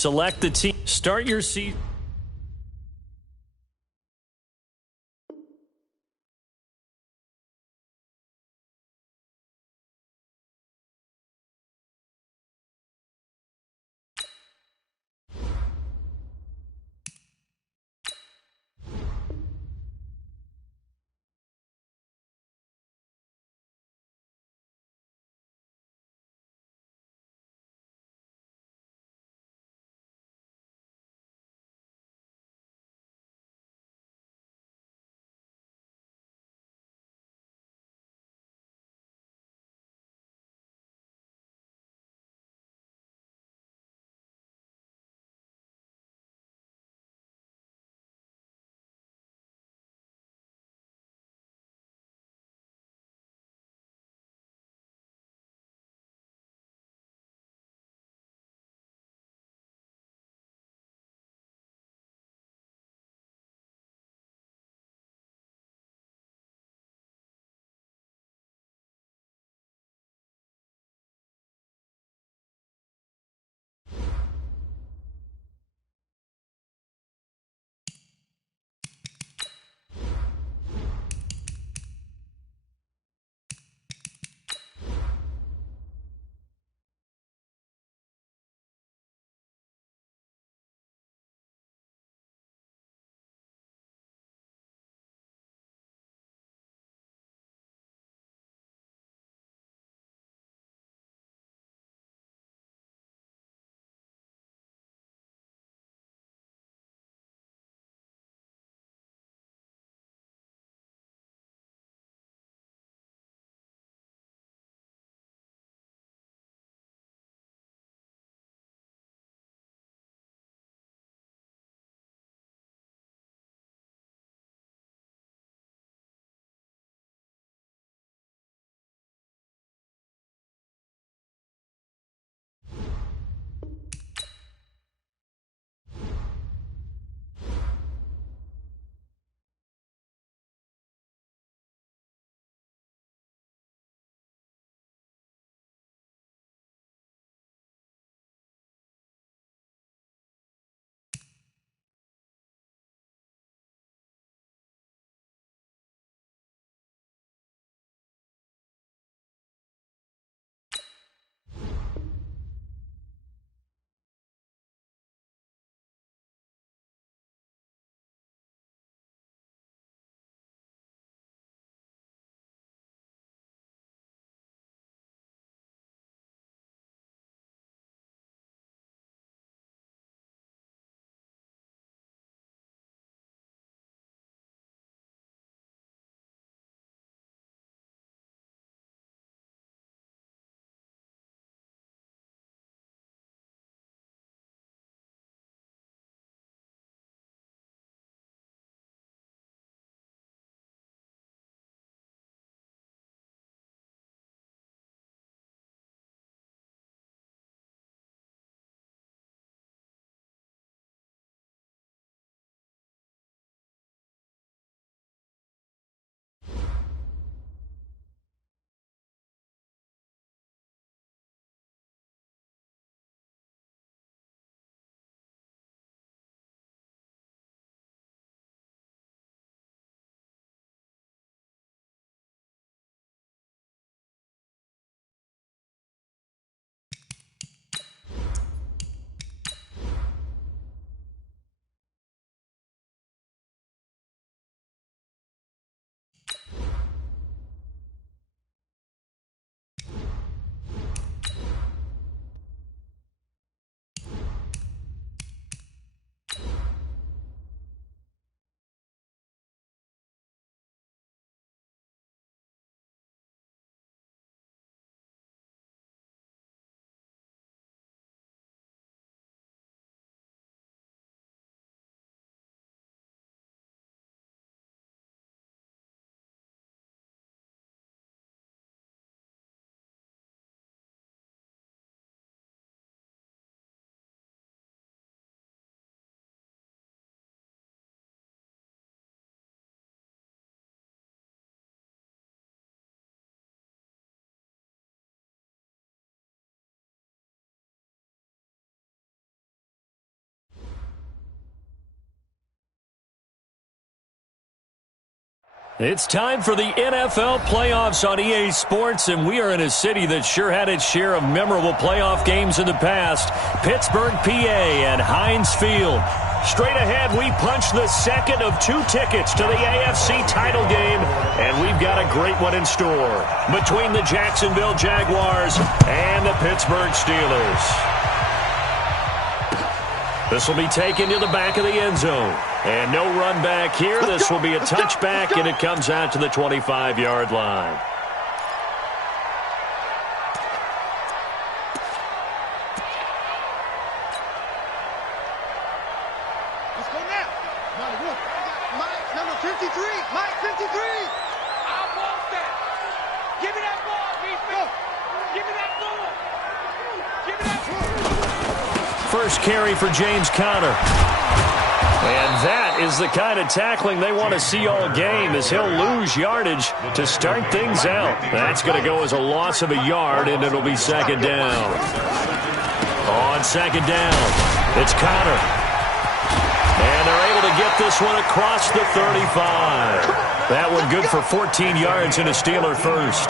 Select the team. Start your seat. It's time for the NFL playoffs on EA Sports, and we are in a city that sure had its share of memorable playoff games in the past. Pittsburgh, PA, and Heinz Field. Straight ahead, we punch the second of 2 tickets to the AFC title game, and we've got a great one in store between the Jacksonville Jaguars and the Pittsburgh Steelers. This will be taken to the back of the end zone. And no run back here. This will be a touchback, and it comes out to the 25-yard line. Let's go now. Mike, number 53. Mike, 53. I want that. Give me that ball, defense. Give me that ball. Give me that ball. First carry for James Conner. And that is the kind of tackling they want to see all game, as he'll lose yardage to start things out. That's going to go as a loss of a yard, and it'll be second down. On second down, it's Conner. And they're able to get this one across the 35. That one good for 14 yards and a Steeler first.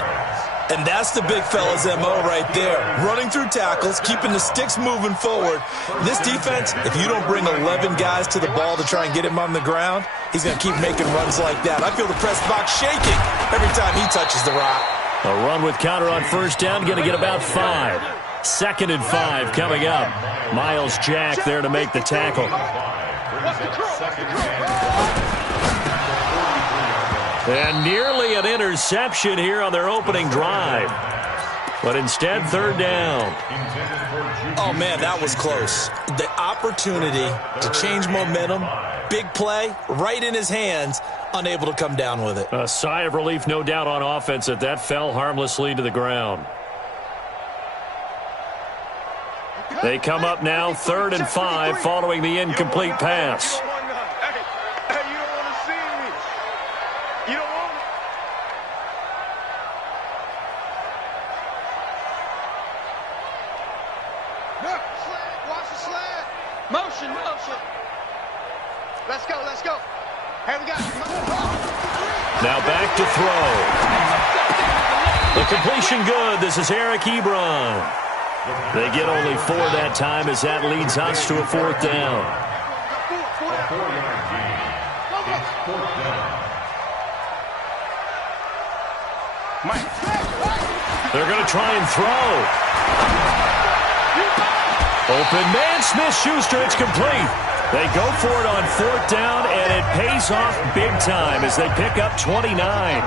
And that's the big fella's MO right there. Running through tackles, keeping the sticks moving forward. This defense, if you don't bring 11 guys to the ball to try and get him on the ground, he's going to keep making runs like that. I feel the press box shaking every time he touches the rock. A run with Conner on first down, going to get about 5. Second and 5 coming up. Miles Jack there to make the tackle. And nearly an interception here on their opening drive. But instead, third down. Oh, man, that was close. The opportunity to change momentum, big play, right in his hands, unable to come down with it. A sigh of relief, no doubt, on offense that fell harmlessly to the ground. They come up now, 3rd and 5, following the incomplete pass. Motion. Let's go. Here we go. Now back to throw. The completion good. This is Eric Ebron. They get only 4 that time, as that leads us to a 4th down. They're going to try and throw. Open man, Smith-Schuster, it's complete. They go for it on 4th down, and it pays off big time as they pick up 29.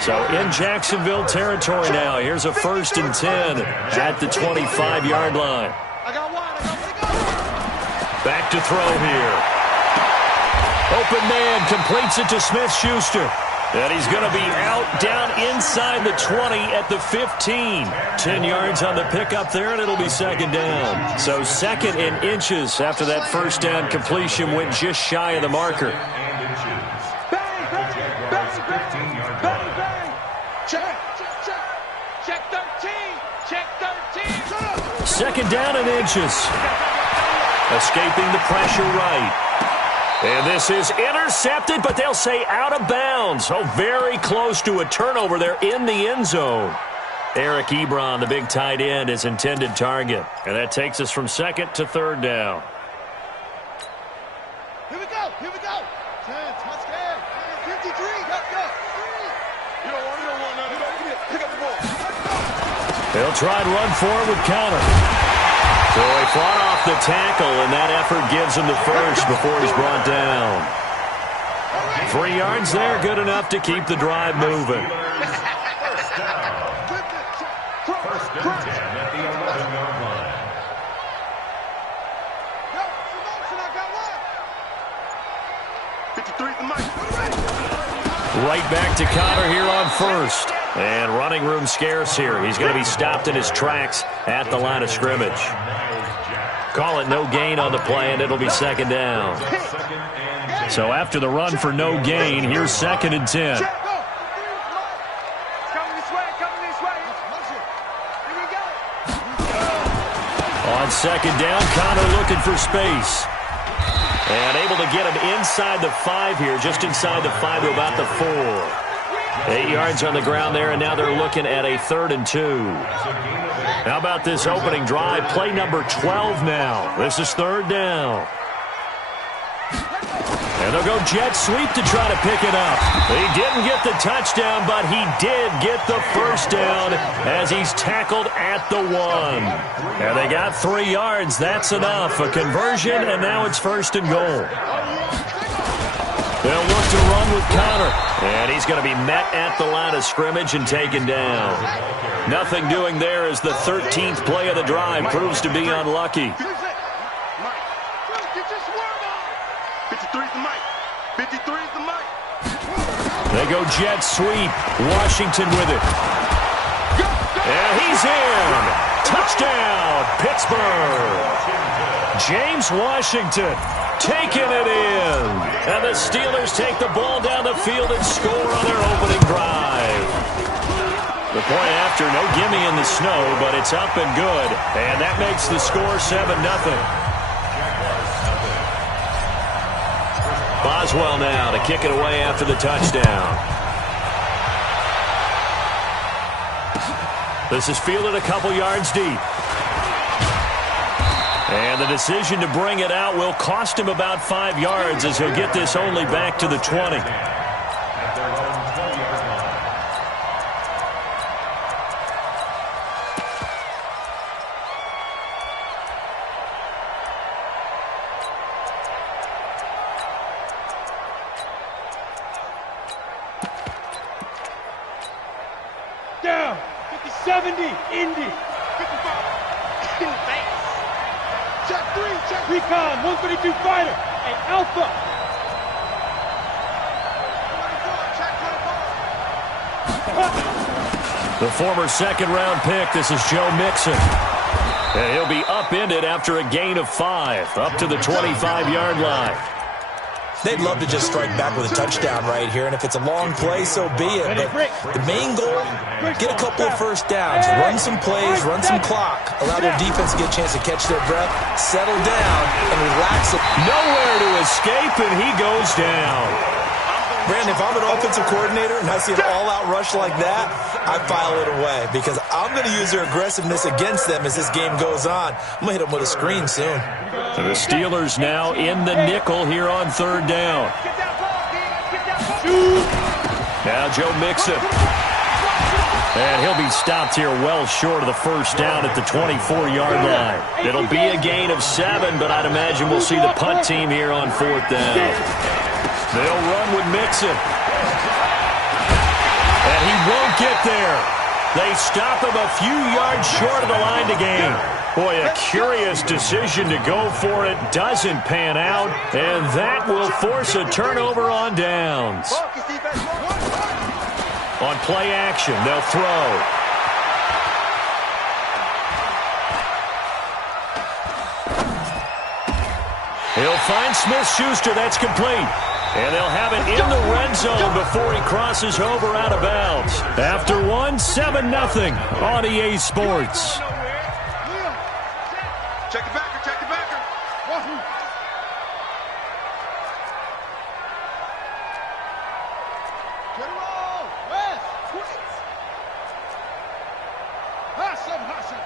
So in Jacksonville territory now. Here's a 1st and 10 at the 25-yard line. Back to throw here. Open man completes it to Smith-Schuster. And he's going to be out down inside the 20 at the 15. 10 yards on the pickup there, and it'll be second down. So 2nd and inches after that first down completion went just shy of the marker. Check 13. Second down and inches. Escaping the pressure right. And this is intercepted, but they'll say out of bounds. So very close to a turnover there in the end zone. Eric Ebron, the big tight end, is intended target. And that takes us from 2nd to 3rd down. Here we go. 10, touchdown. 53, let's go. You don't want nothing. Pick up the ball. They'll try and run forward with Conner. So he fought off the tackle, and that effort gives him the first before he's brought down. 3 yards there, good enough to keep the drive moving. First down at the 11-yard line. Right back to Conner here on 1st. And running room scarce here. He's going to be stopped in his tracks at the line of scrimmage. Call it no gain on the play, and it'll be second down. So after the run for no gain, here's 2nd and 10. On second down, Conner looking for space. And able to get him inside the 5 here, just inside the 5 to about the 4. 8 yards on the ground there, and now they're looking at a 3rd and 2. How about this opening drive? Play number 12 now. This is 3rd down. And they'll go jet sweep to try to pick it up. He didn't get the touchdown, but he did get the first down as he's tackled at the 1. And they got 3 yards. That's enough. A conversion, and now it's 1st and goal. They'll look to run with Connor. And he's going to be met at the line of scrimmage and taken down. Nothing doing there as the 13th play of the drive proves to be unlucky. 53's the mic. 53's the mic. They go jet sweep. Washington with it. And he's in. Touchdown, Pittsburgh. James Washington taking it in. And the Steelers take the ball down the field and score on their opening drive. The point after, no gimme in the snow, but it's up and good. And that makes the score 7-0. Boswell now to kick it away after the touchdown. This is fielded a couple yards deep. And the decision to bring it out will cost him about 5 yards as he'll get this only back to the 20. Down. 50-70. Indy. 55. Check 3. Check. Recon. 132 fighter. And Alpha. The former second-round pick, this is Joe Mixon. And he'll be upended after a gain of 5, up to the 25-yard line. They'd love to just strike back with a touchdown right here, and if it's a long play, so be it. But the main goal, get a couple of first downs, run some plays, run some clock, allow their defense to get a chance to catch their breath, settle down, and relax it. Nowhere to escape, and he goes down. Brandon, if I'm an offensive coordinator and I see an all-out rush like that, I file it away because I'm going to use their aggressiveness against them as this game goes on. I'm going to hit them with a screen soon. The Steelers now in the nickel here on 3rd down. Now Joe Mixon. And he'll be stopped here well short of the first down at the 24-yard line. It'll be a gain of 7, but I'd imagine we'll see the punt team here on 4th down. They'll run with Mixon. And he won't get there. They stop him a few yards short of the line to gain. Boy, a curious decision to go for it. Doesn't pan out. And that will force a turnover on downs. On play action, they'll throw. He'll find Smith-Schuster. That's complete. And they'll have it in the red zone before he crosses over out of bounds. After 7-0 on EA Sports. Check the backer, check the backer. Get him all. West. Hustle.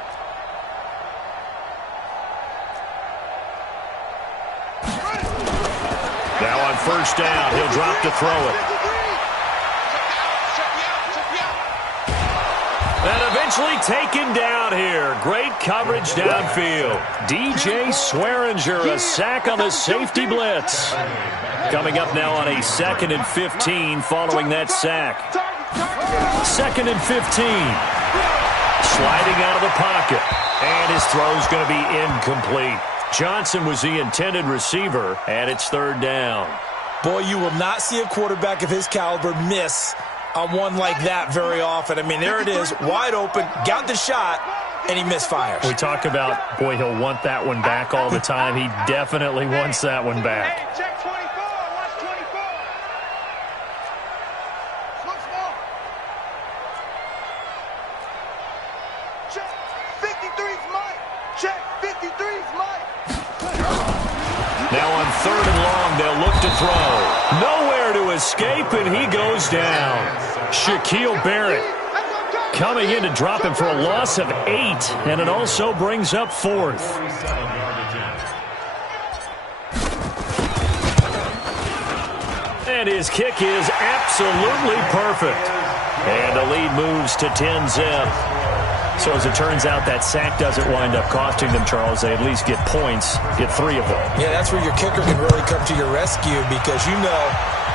Now on first down, he'll drop to throw it. And eventually taken down here. Great coverage downfield. DJ Swearinger, a sack on the safety blitz. Coming up now on a 2nd and 15 following that sack. 2nd and 15. Sliding out of the pocket. And his throw's going to be incomplete. Johnson was the intended receiver, and it's 3rd down. Boy, you will not see a quarterback of his caliber miss on one like that very often. I mean, there it is, wide open, got the shot, and he misfires. We talk about, boy, he'll want that one back all the time. He definitely wants that one back. Hey, check 24. Watch 24. Look small. Check 53's Mike. Check 53's Mike. Now on 3rd and throw. Nowhere to escape, and he goes down. Shaquille Barrett coming in to drop him for a loss of 8, and it also brings up 4th. And his kick is absolutely perfect. And the lead moves to 10-zip. So as it turns out, that sack doesn't wind up costing them, Charles. They at least get points, get 3 of them. Yeah, that's where your kicker can really come to your rescue because, you know,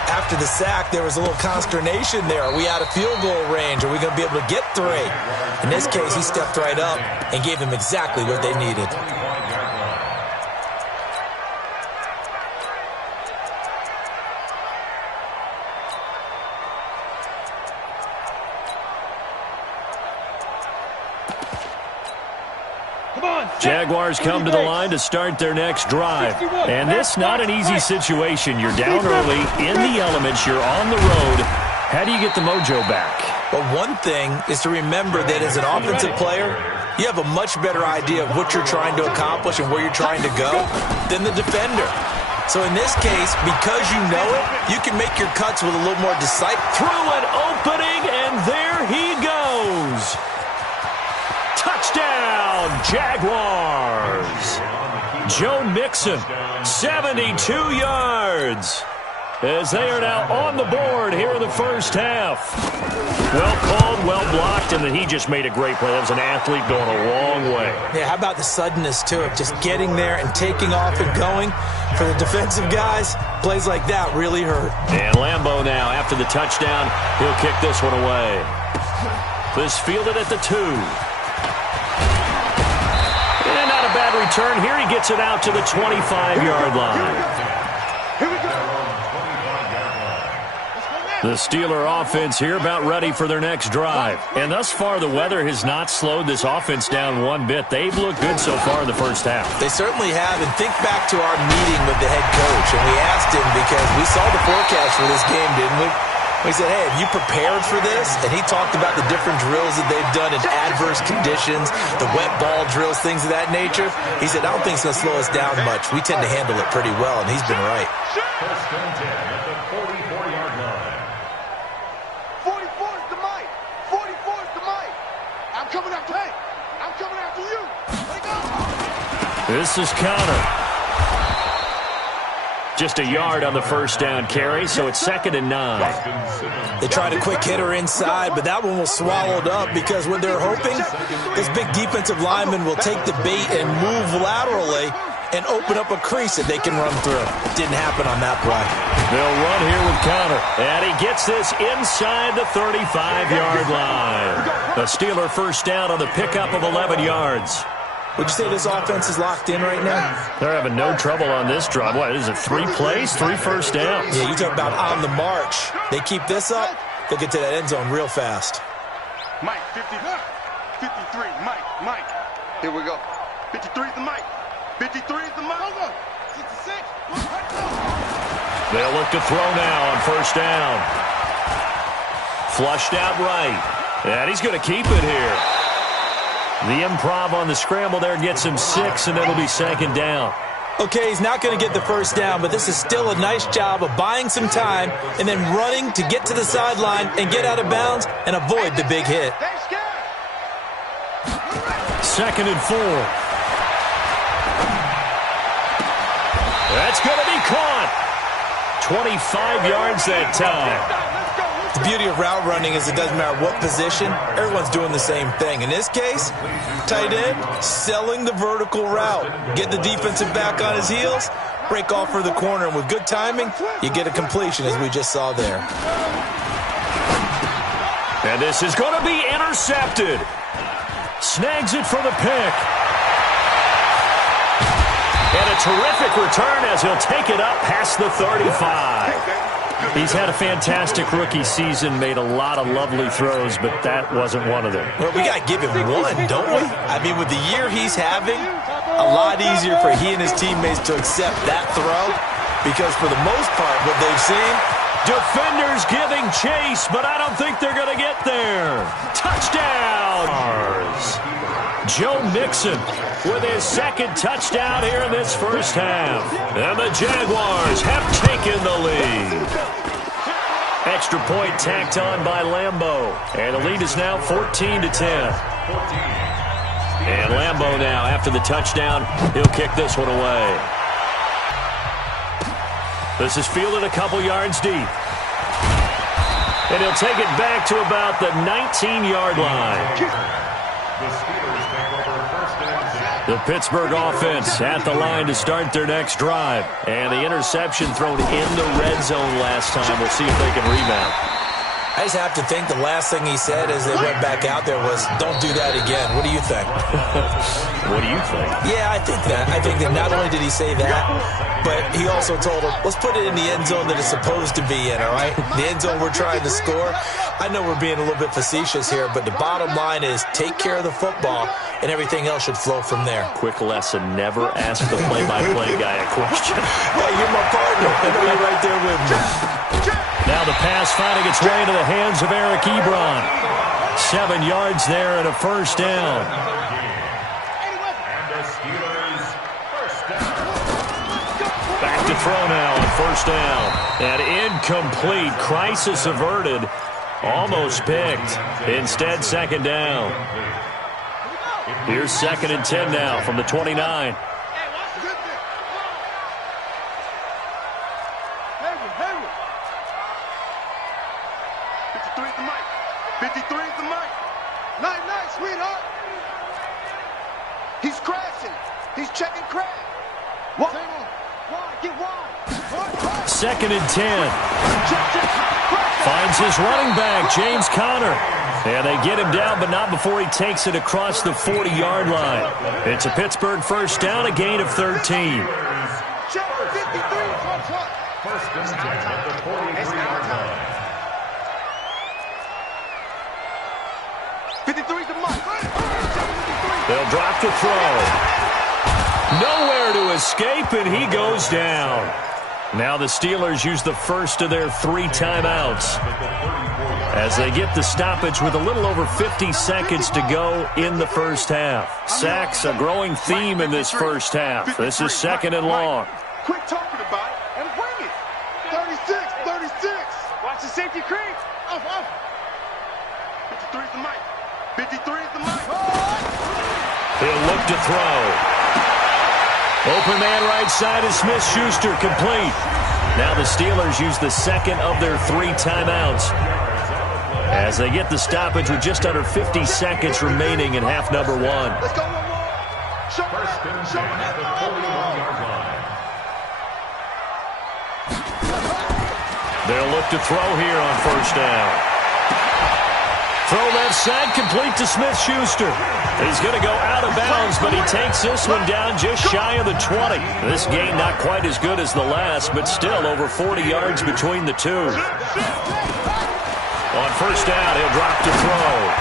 after the sack, there was a little consternation there. Are we out of field goal range? Are we going to be able to get 3? In this case, he stepped right up and gave them exactly what they needed. Jaguars come to the line to start their next drive. And this not an easy situation. You're down early, in the elements, you're on the road. How do you get the mojo back? Well, one thing is to remember that as an offensive player, you have a much better idea of what you're trying to accomplish and where you're trying to go than the defender. So in this case, because you know it, you can make your cuts with a little more decisive. Through an opening, and there he goes. Touchdown, Jaguars. Joe Mixon, 72 yards. As they are now on the board here in the first half. Well called, well blocked, and then he just made a great play. That was an athlete going a long way. Yeah, how about the suddenness, too, of just getting there and taking off and going? For the defensive guys, plays like that really hurt. And Lambeau now, after the touchdown, he'll kick this one away. This fielded at the 2. And not a bad return. Here he gets it out to the 25-yard line. Here we go. The Steeler offense here about ready for their next drive. And thus far, the weather has not slowed this offense down one bit. They've looked good so far in the first half. They certainly have. And think back to our meeting with the head coach. And we asked him because we saw the forecast for this game, didn't we? We said, hey, have you prepared for this? And he talked about the different drills that they've done in adverse conditions, the wet ball drills, things of that nature. He said, I don't think it's going to slow us down much. We tend to handle it pretty well, and he's been right. First and 10 at the 44-yard line. 44 is the mic. 44 is the mic. I'm coming after you. I'm coming after you. Let it go. This is Connor. Just a yard on the first down carry, so it's 2nd and 9. They tried a quick hitter inside, but that one was swallowed up because what they're hoping, this big defensive lineman will take the bait and move laterally and open up a crease that they can run through. Didn't happen on that play. They'll run here with Connor, and he gets this inside the 35-yard line. The Steeler first down on the pickup of 11 yards. Would you say this offense is locked in right now? They're having no trouble on this drive. What, is it 3 plays, 3 first downs? Yeah, you talk about on the march. They keep this up, they'll get to that end zone real fast. Mike, 50, 53, Mike. Here we go. 53 is the mic. 53 is the mic. 66. They'll look to throw now on first down. Flushed out right. And he's going to keep it here. The improv on the scramble there gets him 6, and it'll be 2nd down. Okay, he's not going to get the first down, but this is still a nice job of buying some time and then running to get to the sideline and get out of bounds and avoid the big hit. 2nd and 4. That's going to be caught. 25 yards that time. The beauty of route running is it doesn't matter what position, everyone's doing the same thing. In this case, tight end, selling the vertical route. Get the defensive back on his heels, break off for the corner, and with good timing, you get a completion as we just saw there. And this is going to be intercepted. Snags it for the pick. And a terrific return as he'll take it up past the 35. He's had a fantastic rookie season, made a lot of lovely throws, but that wasn't one of them. Well, we got to give him one, don't we? I mean, with the year he's having, a lot easier for he and his teammates to accept that throw because for the most part, what they've seen, defenders giving chase, but I don't think they're going to get there. Touchdown! Joe Mixon with his second touchdown here in this first half. And the Jaguars have taken the lead. Extra point tacked on by Lambeau. And the lead is now 14-10. And Lambeau now, after the touchdown, he'll kick this one away. This is fielded a couple yards deep. And he'll take it back to about the 19-yard line. The Pittsburgh offense at the line to start their next drive. And the interception thrown in the red zone last time. We'll see if they can rebound. I just have to think the last thing he said as they went back out there was, don't do that again. What do you think? What do you think? Yeah, I think that. I think that not only did he say that, but he also told him, let's put it in the end zone that it's supposed to be in, all right? The end zone we're trying to score. I know we're being a little bit facetious here, but the bottom line is take care of the football, and everything else should flow from there. Quick lesson, never ask the play-by-play guy a question. Hey, you're my partner. I know you're right there with me. Now the pass finding its way into the hands of Eric Ebron. 7 yards there and a first down. Back to throw now on first down. And incomplete. Crisis averted. Almost picked. Instead, second down. Here's 2nd and 10 now from the 29. 53 is the mic. Night, sweetheart. He's crashing. He's checking crash. What? Get wide. 2nd and 10. Finds his running back, James Conner. And they get him down, but not before he takes it across the 40-yard line. It's a Pittsburgh first down, a gain of 13. Check 53. First and 10 at the 43-yard line. 53's the mic. They'll drop the throw. Nowhere to escape, and he goes down. Now the Steelers use the first of their 3 timeouts as they get the stoppage with a little over 50 seconds to go in the first half. Sacks, a growing theme in this first half. This is 2nd and long. Quit talking about it and bring it. 36. Watch the safety creep. 53's the mic. 53's the mic. He'll look to throw. Open man right side is Smith-Schuster, complete. Now the Steelers use the second of their 3 timeouts as they get the stoppage with just under 50 seconds remaining in half number 1. Let's go one more. First and 10 at the 41-yard line. They'll look to throw here on first down. Throw left side, complete to Smith-Schuster. He's going to go out of bounds, but he takes this one down just shy of the 20. This gain not quite as good as the last, but still over 40 yards between the two. On first down, he'll drop to throw.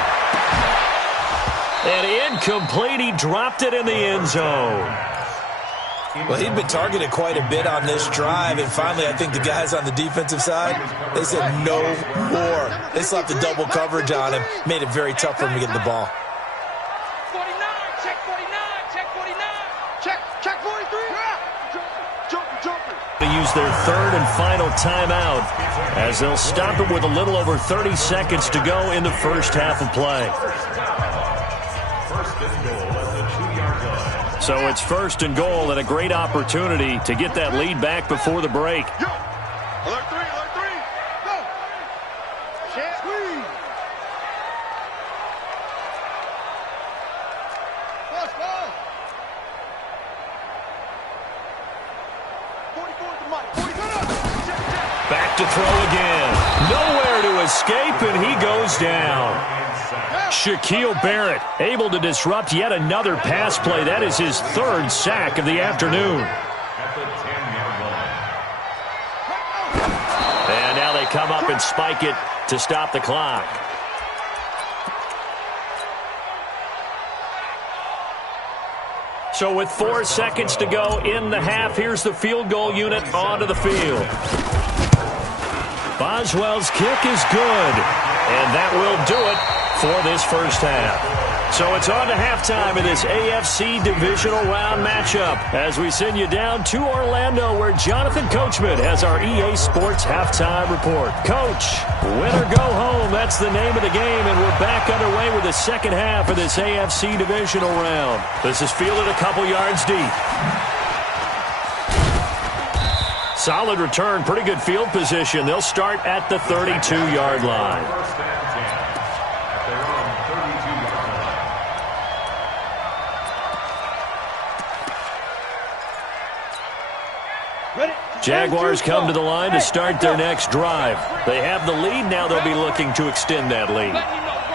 And incomplete, he dropped it in the end zone. Well, he'd been targeted quite a bit on this drive, and finally I think the guys on the defensive side, they said no more. They slapped the double coverage on him, made it very tough for him to get the ball. 49, check 49, check 49, check 43. Jumper. They use their 3rd and final timeout as they'll stop it with a little over 30 seconds to go in the first half of play. First and goal at the 2-yard line. So it's 1st and goal and a great opportunity to get that lead back before the break. Alert 3. Go. Check. Squeeze. Let's go. 44 to Mike. 44. Back to throw again. Nowhere to escape, and he goes down. Shaquille Barrett able to disrupt yet another pass play. That is his 3rd sack of the afternoon. At the 10-yard line. And now they come up and spike it to stop the clock. So with 4 seconds to go in the half, here's the field goal unit onto the field. Boswell's kick is good, and that will do it for this first half. So it's on to halftime in this AFC Divisional Round matchup as we send you down to Orlando where Jonathan Coachman has our EA Sports Halftime Report. Coach, win or go home, that's the name of the game, and we're back underway with the second half of this AFC Divisional Round. This is fielded a couple yards deep. Solid return, pretty good field position. They'll start at the 32-yard line. Jaguars come to the line to start their next drive. They have the lead. Now they'll be looking to extend that lead.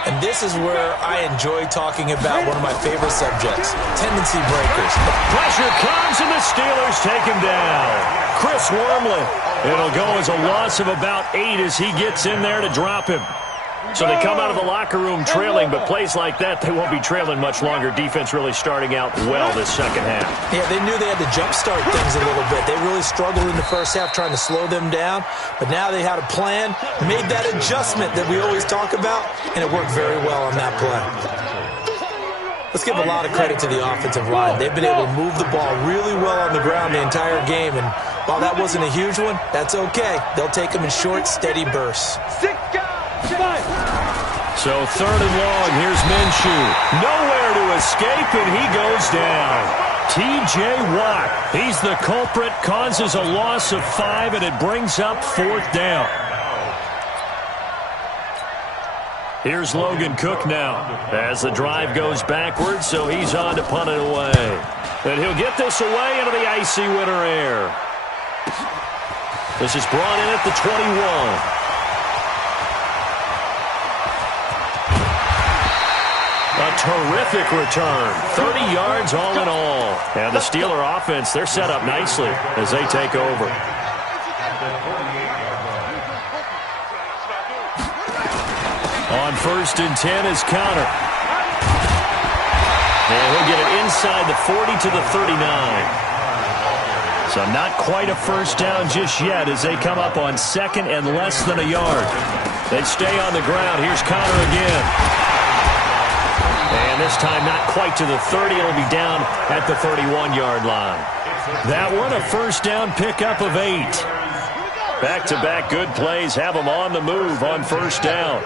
And this is where I enjoy talking about one of my favorite subjects, tendency breakers. Pressure comes, and the Steelers take him down. Chris Wormley. It'll go as a loss of about 8 as he gets in there to drop him. So they come out of the locker room trailing, but plays like that, they won't be trailing much longer. Defense really starting out well this second half. Yeah, they knew they had to jumpstart things a little bit. They really struggled in the first half trying to slow them down, but now they had a plan, made that adjustment that we always talk about, and it worked very well on that play. Let's give a lot of credit to the offensive line. They've been able to move the ball really well on the ground the entire game, and while that wasn't a huge one, that's okay. They'll take them in short, steady bursts. So 3rd and long, here's Minshew. Nowhere to escape, and he goes down. T.J. Watt, he's the culprit, causes a loss of 5, and it brings up 4th down. Here's Logan Cook now as the drive goes backwards, so he's on to punt it away. And he'll get this away into the icy winter air. This is brought in at the 21. A terrific return. 30 yards all in all. And the Steeler offense, they're set up nicely as they take over. On 1st and 10 is Connor. And he'll get it inside the 40 to the 39. So not quite a first down just yet as they come up on 2nd and less than a yard. They stay on the ground. Here's Connor again. And this time not quite to the 30. It'll be down at the 31-yard line. That one a first down pickup of 8. Back-to-back good plays have them on the move on first down.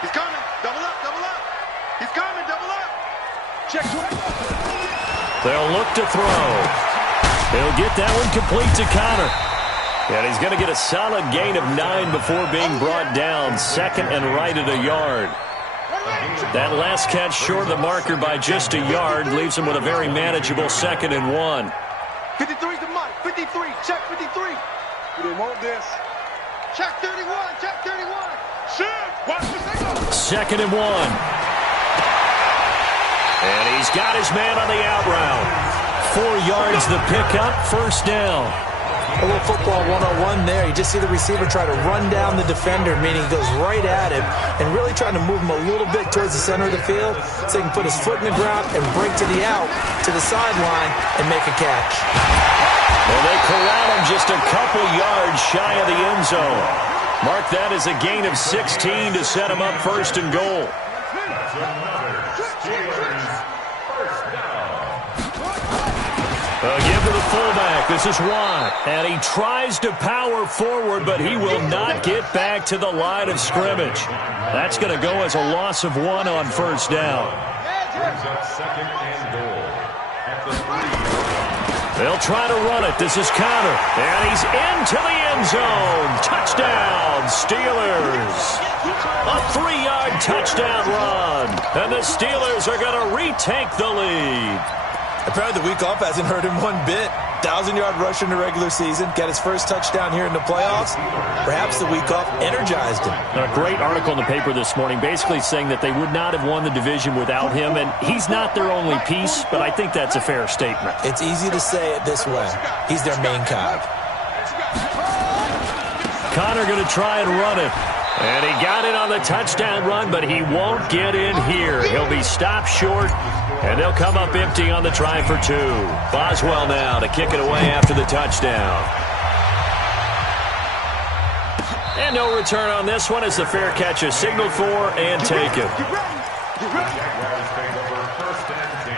He's coming. Double up, double up. He's coming, double up. Check. They'll look to throw. He'll get that one complete to Connor. And he's going to get a solid gain of 9 before being brought down. 2nd and right at a yard. That last catch short of the marker by just a yard leaves him with a very manageable 2nd and 1. 53's the mark. 53. Check 53. We didn't want this. Check 31. Check 31. Shoot. Watch the signal. 2nd and 1. And he's got his man on the out route. 4 yards the pickup. First down. A little football 101 there. You just see the receiver try to run down the defender, meaning he goes right at him and really trying to move him a little bit towards the center of the field so he can put his foot in the ground and break to the out, to the sideline, and make a catch. Well, they corral him just a couple yards shy of the end zone. Mark that as a gain of 16 to set him up 1st and goal. Give to the fullback. This is Watt. And he tries to power forward, but he will not get back to the line of scrimmage. That's going to go as a loss of 1 on first down. They'll try to run it. This is Connor. And he's into the end zone. Touchdown, Steelers. A 3-yard touchdown run. And the Steelers are going to retake the lead. Apparently the week off hasn't hurt him one bit. 1,000-yard rusher in the regular season. Got his first touchdown here in the playoffs. Perhaps the week off energized him. A great article in the paper this morning basically saying that they would not have won the division without him. And he's not their only piece, but I think that's a fair statement. It's easy to say it this way. He's their main cog. Connor going to try and run it. And he got it on the touchdown run, but he won't get in here. He'll be stopped short, and they'll come up empty on the try for 2. Boswell now to kick it away after the touchdown. And no return on this one as the fair catch is signaled for and taken. Jaguars take over 1st and 10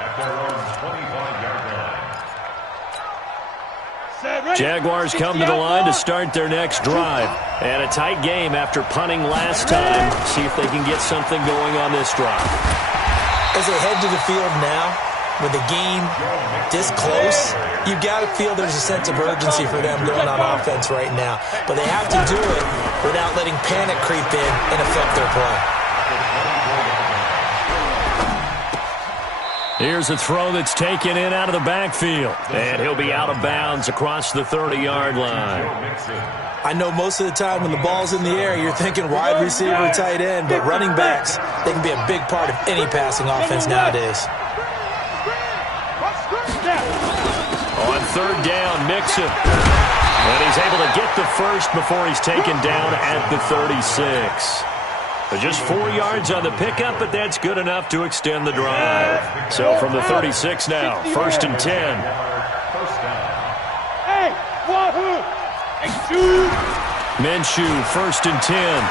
at their own 25-yard line. Jaguars come to the line to start their next drive. And a tight game after punting last time. See if they can get something going on this drive. As they head to the field now, with the game this close, you've got to feel there's a sense of urgency for them going on offense right now. But they have to do it without letting panic creep in and affect their play. Here's a throw that's taken in out of the backfield. And he'll be out of bounds across the 30-yard line. I know most of the time when the ball's in the air, you're thinking wide receiver, tight end, but running backs, they can be a big part of any passing offense nowadays. On 3rd down, Mixon. And he's able to get the first before he's taken down at the 36. Just 4 yards on the pickup, but that's good enough to extend the drive. So from the 36 now, 1st and 10. Hey, Wahoo! Minshew, 1st and 10.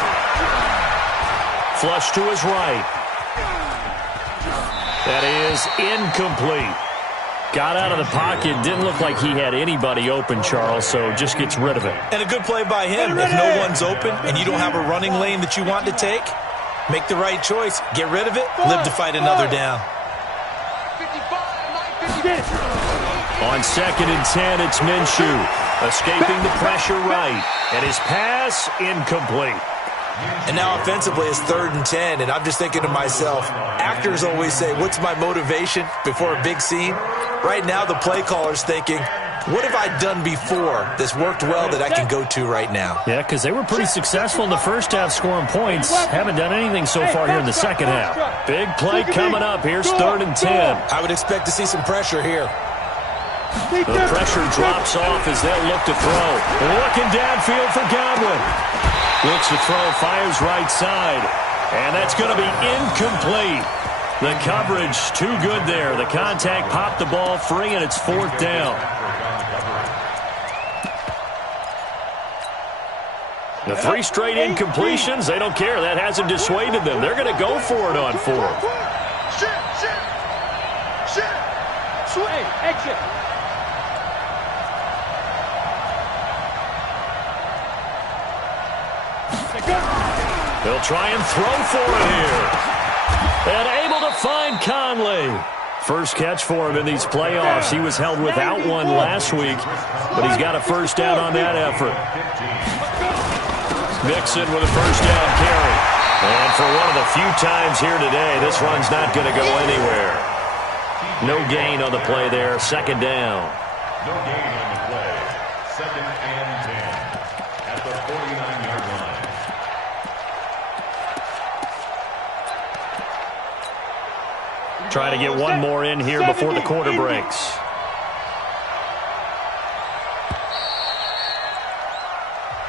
Flush to his right. That is incomplete. Got out of the pocket. Didn't look like he had anybody open, Charles, so just gets rid of it. And a good play by him. If no one's open and you don't have a running lane that you want to take, make the right choice. Get rid of it. Live to fight another down. On 2nd and 10, it's Minshew. Escaping the pressure right. And his pass incomplete. And now offensively it's 3rd and 10, and I'm just thinking to myself, actors always say, what's my motivation before a big scene? Right now the play caller's thinking, what have I done before that's worked well that I can go to right now? Yeah, because they were pretty successful in the first half scoring points. Haven't done anything so far here in the second half. Big play coming up. Here's 3rd and 10. I would expect to see some pressure here. The pressure drops off as they'll look to throw. Looking downfield for Godwin. Looks to throw, fires right side. And that's going to be incomplete. The coverage too good there. The contact popped the ball free, and it's 4th down. The 3 straight incompletions, they don't care. That hasn't dissuaded them. They're going to go for it on 4th. Swing, exit. They'll try and throw for it here. And able to find Conley. First catch for him in these playoffs. He was held without one last week, but he's got a first down on that effort. Mixon with a first down carry. And for one of the few times here today, this run's not going to go anywhere. No gain on the play there. 2nd down. No gain on the play. 2nd and 10 at the 49-yard line. Trying to get one more in here before the quarter breaks.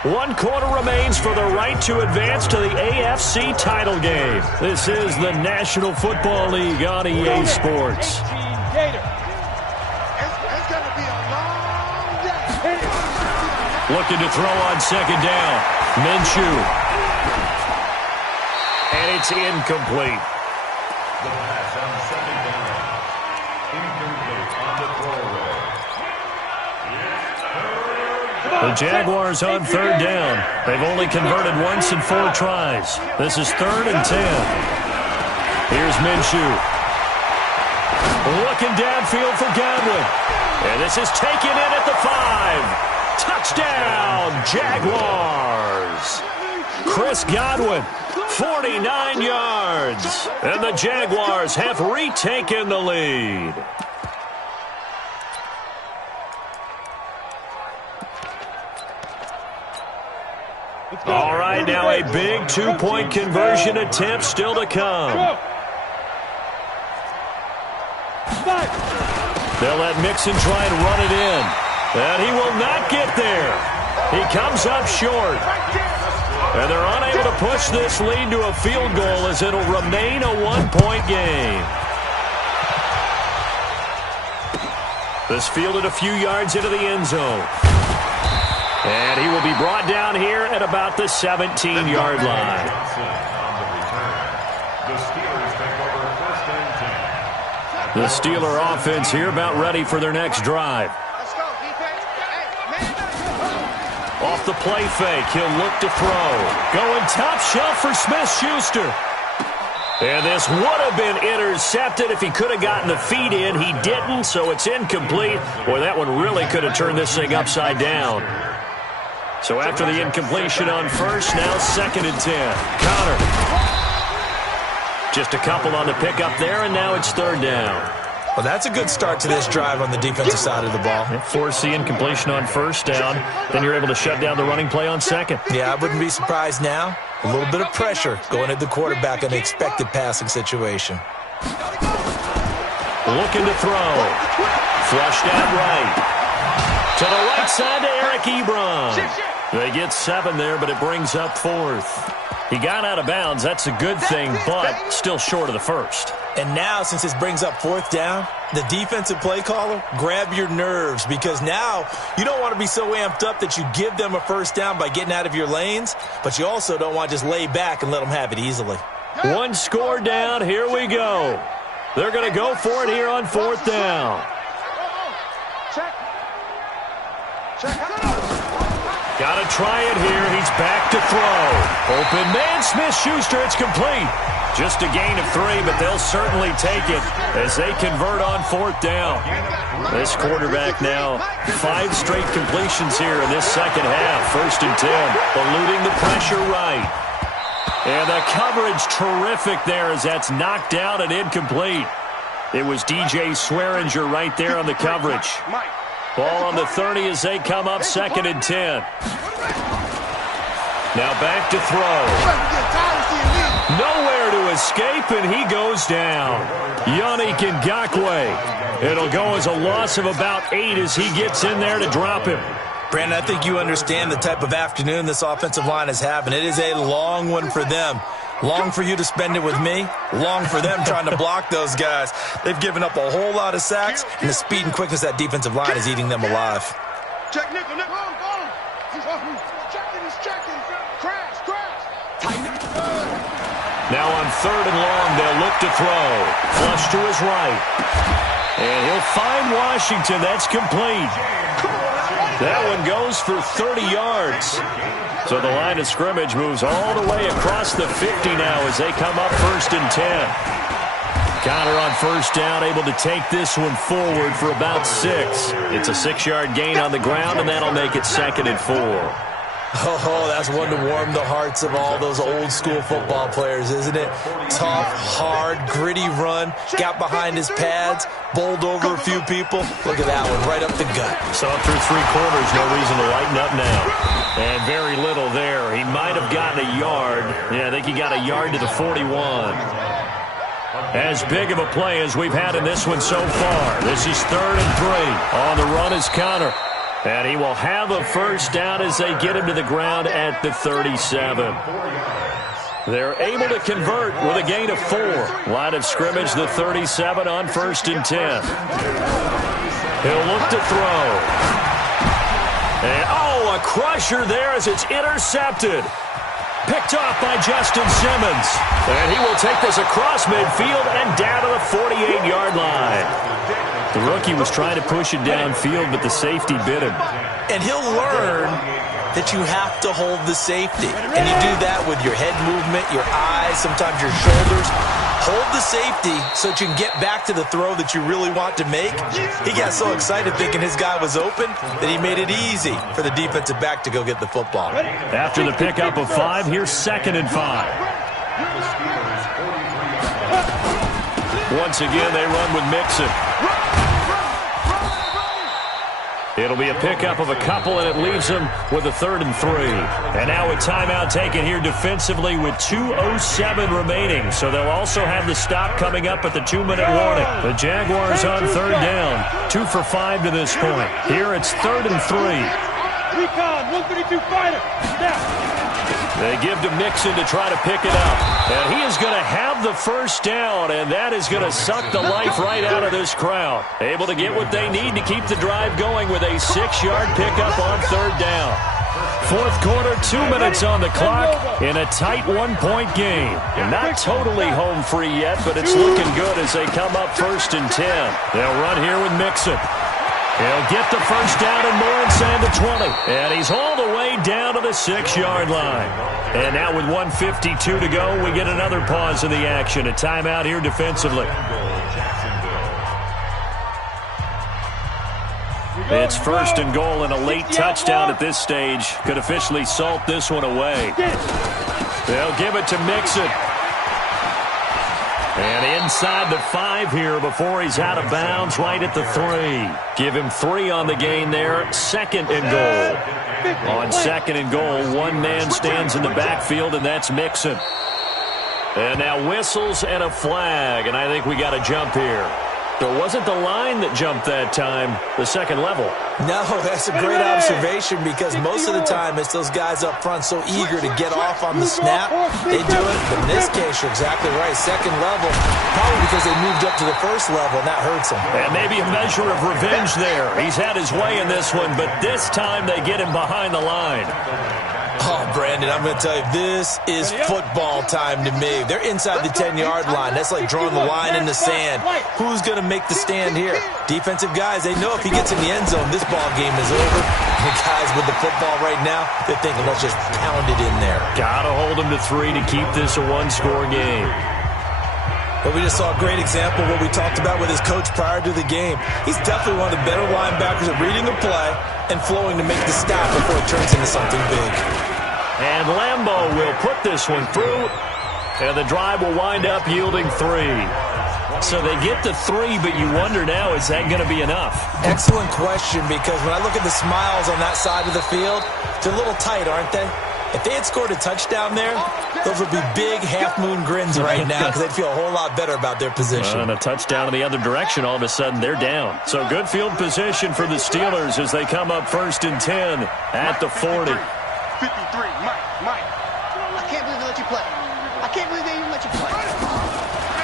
One quarter remains for the right to advance to the AFC title game. This is the National Football League on EA Sports. It's going to be a long day. Looking to throw on 2nd down. Minshew. And it's incomplete. The pass on 2nd down. Incomplete on the throwaway. The Jaguars on 3rd down. They've only converted once in 4 tries. This is 3rd and 10. Here's Minshew. Looking downfield for Godwin. And this is taken in at the 5. Touchdown, Jaguars. Chris Godwin, 49 yards. And the Jaguars have retaken the lead. All right, now a big 2-point conversion attempt still to come. They'll let Mixon try and run it in. And he will not get there. He comes up short. And they're unable to push this lead to a field goal as it'll remain a 1-point game. This fielded a few yards into the end zone. And he will be brought down here at about the 17-yard line. The Steeler offense here about ready for their next drive. Let's go, defense. Hey, man. Off the play fake, he'll look to throw. Going top shelf for Smith-Schuster. And this would have been intercepted if he could have gotten the feet in. He didn't, so it's incomplete. Boy, that one really could have turned this thing upside down. So after the incompletion on first, now 2nd and 10. Connor. Just a couple on the pickup there, and now it's 3rd down. Well, that's a good start to this drive on the defensive side of the ball. Force the incompletion on 1st down, then you're able to shut down the running play on 2nd. Yeah, I wouldn't be surprised now. A little bit of pressure going at the quarterback in an expected passing situation. Looking to throw. Flushed out right. To the right side to Eric Ebron. They get 7 there, but it brings up 4th. He got out of bounds. That's a good thing, but still short of the 1st. And now, since this brings up 4th down, the defensive play caller, grab your nerves, because now you don't want to be so amped up that you give them a 1st down by getting out of your lanes, but you also don't want to just lay back and let them have it easily. 1 score down. Here we go. They're going to go for it here on 4th down. Check. Got to try it here. He's back to throw. Open man, Smith-Schuster. It's complete. Just a gain of 3, but they'll certainly take it as they convert on 4th down. This quarterback now 5 straight completions here in this 2nd half. 1st and 10. Eluding the pressure right. And the coverage terrific there as that's knocked down and incomplete. It was DJ Swearinger right there on the coverage. Ball on the 30 as they come up 2nd and 10. Now back to throw. Nowhere to escape, and he goes down. Yannick Ngakoue. It'll go as a loss of about 8 as he gets in there to drop him. Brandon, I think you understand the type of afternoon this offensive line is having. It is a long one for them. Long for you to spend it with me. Long for them trying to block those guys. They've given up a whole lot of sacks, and the speed and quickness of that defensive line is eating them alive. Check, nickel. He's checking. Crash. Now on 3rd and long, they'll look to throw. Flush to his right. And he'll find Washington. That's complete. That one goes for 30 yards. So the line of scrimmage moves all the way across the 50 now as they come up 1st and 10. Connor on 1st down, able to take this one forward for about 6. It's a 6-yard gain on the ground, and that'll make it 2nd and 4. Oh, that's one to warm the hearts of all those old-school football players, isn't it? Tough, hard, gritty run, got behind his pads, bowled over a few people. Look at that one, right up the gut. So through 3 quarters, no reason to lighten up now. And very little there. He might have gotten a yard. Yeah, I think he got a yard to the 41. As big of a play as we've had in this one so far. This is 3rd and 3. On the run is Connor. And he will have a 1st down as they get him to the ground at the 37. They're able to convert with a gain of 4. Line of scrimmage, the 37 on 1st and 10. He'll look to throw. And, a crusher there as it's intercepted. Picked off by Justin Simmons. And he will take this across midfield and down to the 48-yard line. The rookie was trying to push it downfield, but the safety bit him. And he'll learn that you have to hold the safety. And you do that with your head movement, your eyes, sometimes your shoulders. Hold the safety so that you can get back to the throw that you really want to make. He got so excited thinking his guy was open that he made it easy for the defensive back to go get the football. After the pickup of 5, here's 2nd and 5. Once again, they run with Mixon. It'll be a pickup of a couple, and it leaves them with a 3rd and 3. And now a timeout taken here defensively with 2:07 remaining. So they'll also have the stop coming up at the 2-minute warning. The Jaguars on 3rd down. 2 for 5 to this point. Here it's 3rd and 3. Recon, 132 fighter. Now. They give to Mixon to try to pick it up. And he is going to have the 1st down, and that is going to suck the life right out of this crowd. Able to get what they need to keep the drive going with a 6-yard pickup on 3rd down. Fourth quarter, 2 minutes on the clock in a tight one-point game. And not totally home free yet, but it's looking good as they come up 1st and 10. They'll run here with Mixon. He'll get the first down and more inside the 20. And he's all the way down to the 6-yard line. And now with 1:52 to go, we get another pause in the action. A timeout here defensively. It's 1st and goal, and a late touchdown at this stage could officially salt this one away. They'll give it to Mixon. And inside the 5 here before he's out of bounds right at the 3. Give him 3 on the gain there. 2nd and goal. On 2nd and goal, one man stands in the backfield, and that's Mixon. And now whistles and a flag, and I think we got a jump here. So it wasn't the line that jumped that time, the second level. No, that's a great observation because most of the time it's those guys up front so eager to get off on the snap. They do it, but in this case, you're exactly right. Second level, probably because they moved up to the first level, and that hurts them. And maybe a measure of revenge there. He's had his way in this one, but this time they get him behind the line. Oh, Brandon, I'm going to tell you, this is football time to me. They're inside the 10-yard line. That's like drawing the line in the sand. Who's going to make the stand here? Defensive guys, they know if he gets in the end zone, this ball game is over. The guys with the football right now, they're thinking, let's just pound it in there. Got to hold him to 3 to keep this a one-score game. But we just saw a great example of what we talked about with his coach prior to the game. He's definitely one of the better linebackers at reading the play and flowing to make the stop before it turns into something big. And Lambeau will put this one through, and the drive will wind up yielding 3. So they get to 3, but you wonder now, is that going to be enough? Excellent question, because when I look at the smiles on that side of the field, they're a little tight, aren't they? If they had scored a touchdown there, those would be big half-moon grins right now because they'd feel a whole lot better about their position. And a touchdown in the other direction, all of a sudden they're down. So good field position for the Steelers as they come up 1st and 10 at the 40. 53, Mike. I can't believe they let you play. I can't believe they even let you play.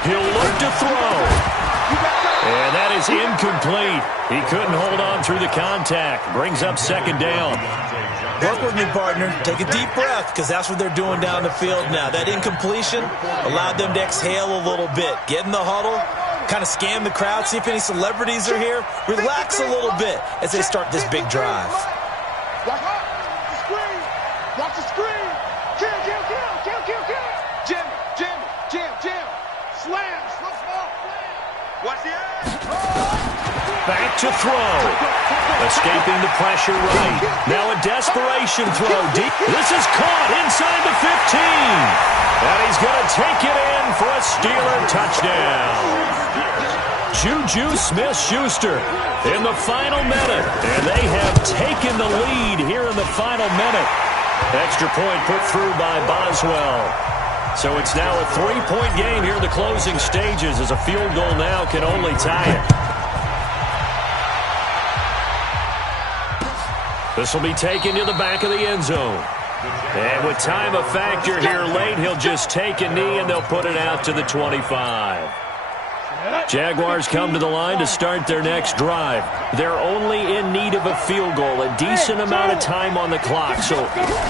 He'll look to throw. And that is incomplete. He couldn't hold on through the contact. Brings up 2nd down. Work with me, partner. Take a deep breath, because that's what they're doing down the field now. That incompletion allowed them to exhale a little bit. Get in the huddle, kind of scan the crowd, see if any celebrities are here. Relax a little bit as they start this big drive. Watch the screen. Watch the screen. Kill. Jim. Slam. Slow. Watch the edge. Back to throw. Escaping the pressure right. Now a desperation throw deep. This is caught inside the 15. And he's going to take it in for a Steeler touchdown. Juju Smith-Schuster in the final minute. And they have taken the lead here in the final minute. Extra point put through by Boswell. So it's now a 3-point game here in the closing stages as a field goal now can only tie it. This will be taken to the back of the end zone. And with time a factor here late, he'll just take a knee and they'll put it out to the 25. Jaguars come to the line to start their next drive. They're only in need of a field goal, a decent amount of time on the clock. So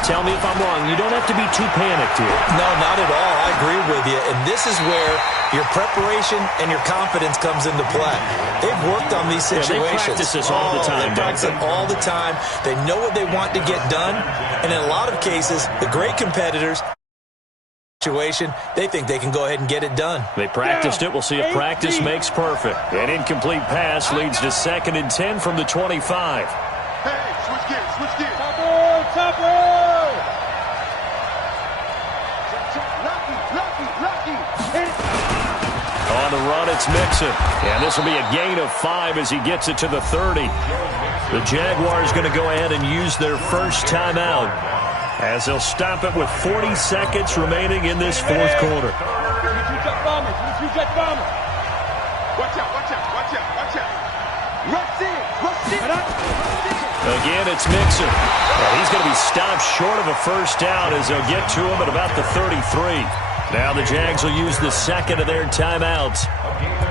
tell me if I'm wrong. You don't have to be too panicked here. No, not at all. I agree with you. And this is where your preparation and your confidence comes into play. They've worked on these situations. They practice this all the time. They practice it all the time. They know what they want to get done. And in a lot of cases, the great competitors situation, they think they can go ahead and get it done. They practiced it. We'll see if practice makes perfect. An incomplete pass leads to 2nd and 10 from the 25. Hey, switch gears. Lucky. On the run, it's Mixon. And this will be a gain of 5 as he gets it to the 30. The Jaguars going to go ahead and use their first timeout as they'll stop it with 40 seconds remaining in this fourth quarter. Watch out. Rush in. Again, it's Mixon. And he's going to be stopped short of a first down as they'll get to him at about the 33. Now the Jags will use the second of their timeouts,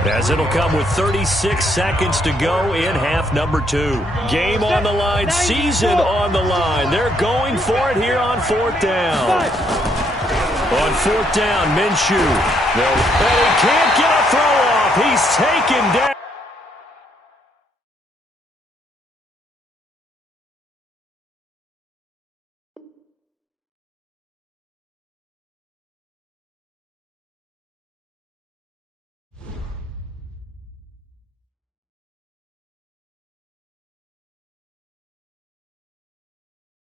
as it'll come with 36 seconds to go in half number 2. Game on the line, season on the line. They're going for it here on 4th down. On 4th down, Minshew. And he can't get a throw off. He's taken down.